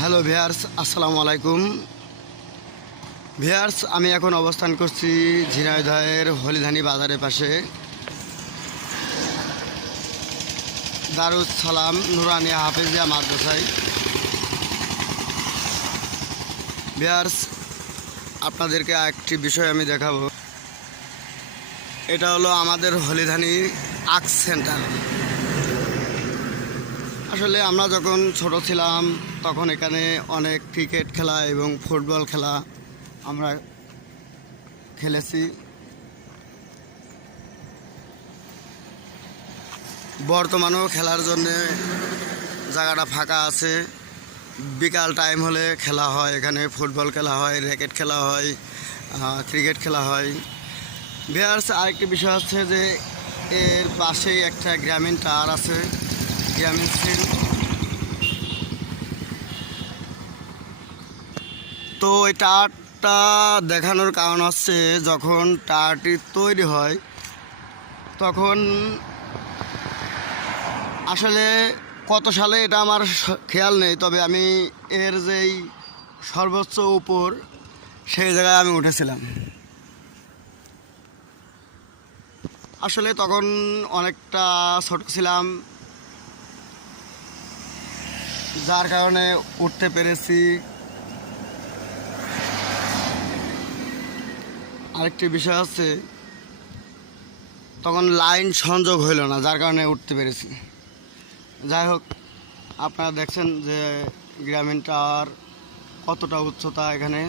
Hello viewers, আসসালামু আলাইকুম। Viewers, আমি এখন অবস্থান করছি ঝিনাইদহের হলিধানি বাজারের পাশে। দারুস সালাম নুরানিয়া হাফেজিয়া মাদ্রাসায়। ভিয়ার্স, আপনাদেরকে একটি বিষয় আমি দেখাবো। এটা হলো আমাদের হলিধানি আর্ট সেন্টার। আসলে আমরা যখন ছোট ছিলাম, তখন এখানে অনেক ক্রিকেট খেলা এবং ফুটবল খেলা আমরা খেলেছি। বর্তমানেও খেলার জন্যে জায়গাটা ফাঁকা আছে। বিকাল টাইম হলে খেলা হয়, এখানে ফুটবল খেলা হয় র্যাকেট খেলা হয় ক্রিকেট খেলা হয়। বিহার্স আরেকটি বিষয় হচ্ছে যে এর পাশেই একটা গ্রামীণ টাওয়ার আছে। গ্রামীণ তো ওই টাওয়ারটা দেখানোর কারণ হচ্ছে যখন টাওয়ারটি তৈরি হয়, তখন আসলে কত সালে এটা আমার খেয়াল নেই, তবে আমি এর যেই সর্বোচ্চ উপর সেই জায়গায় আমি উঠেছিলাম। আসলে তখন অনেকটা ছোট ছিলাম যার কারণে উঠতে পেরেছি। আরেকটি বিষয় আছে, তখন লাইন সংযোগ হইল না, যার কারণে উঠতে পেরেছি। যাই হোক, আপনারা দেখছেন যে গ্রামীণ টাওয়ার কতটা উচ্চতা এখানে।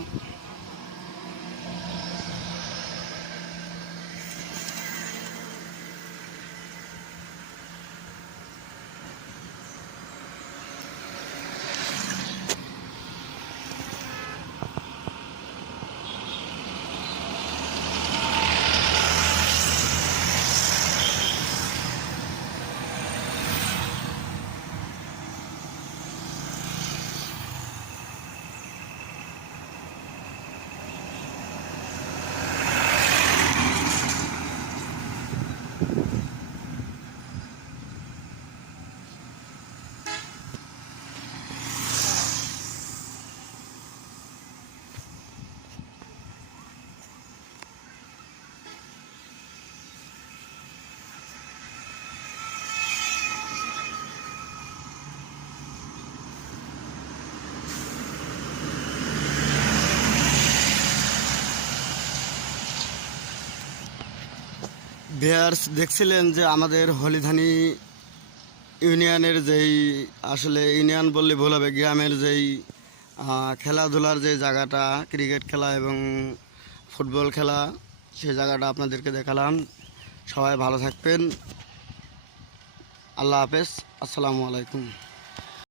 ভিয়ার্স দেখছিলেন যে আমাদের হলিধানি ইউনিয়নের যেই আসলে ইউনিয়ন বললে ভুল হবে, গ্রামের যেই খেলাধুলার যে জায়গাটা, ক্রিকেট খেলা এবং ফুটবল খেলা সেই জায়গাটা আপনাদেরকে দেখালাম। সবাই ভালো থাকবেন। আল্লাহ হাফেজ। আসসালামু আলাইকুম।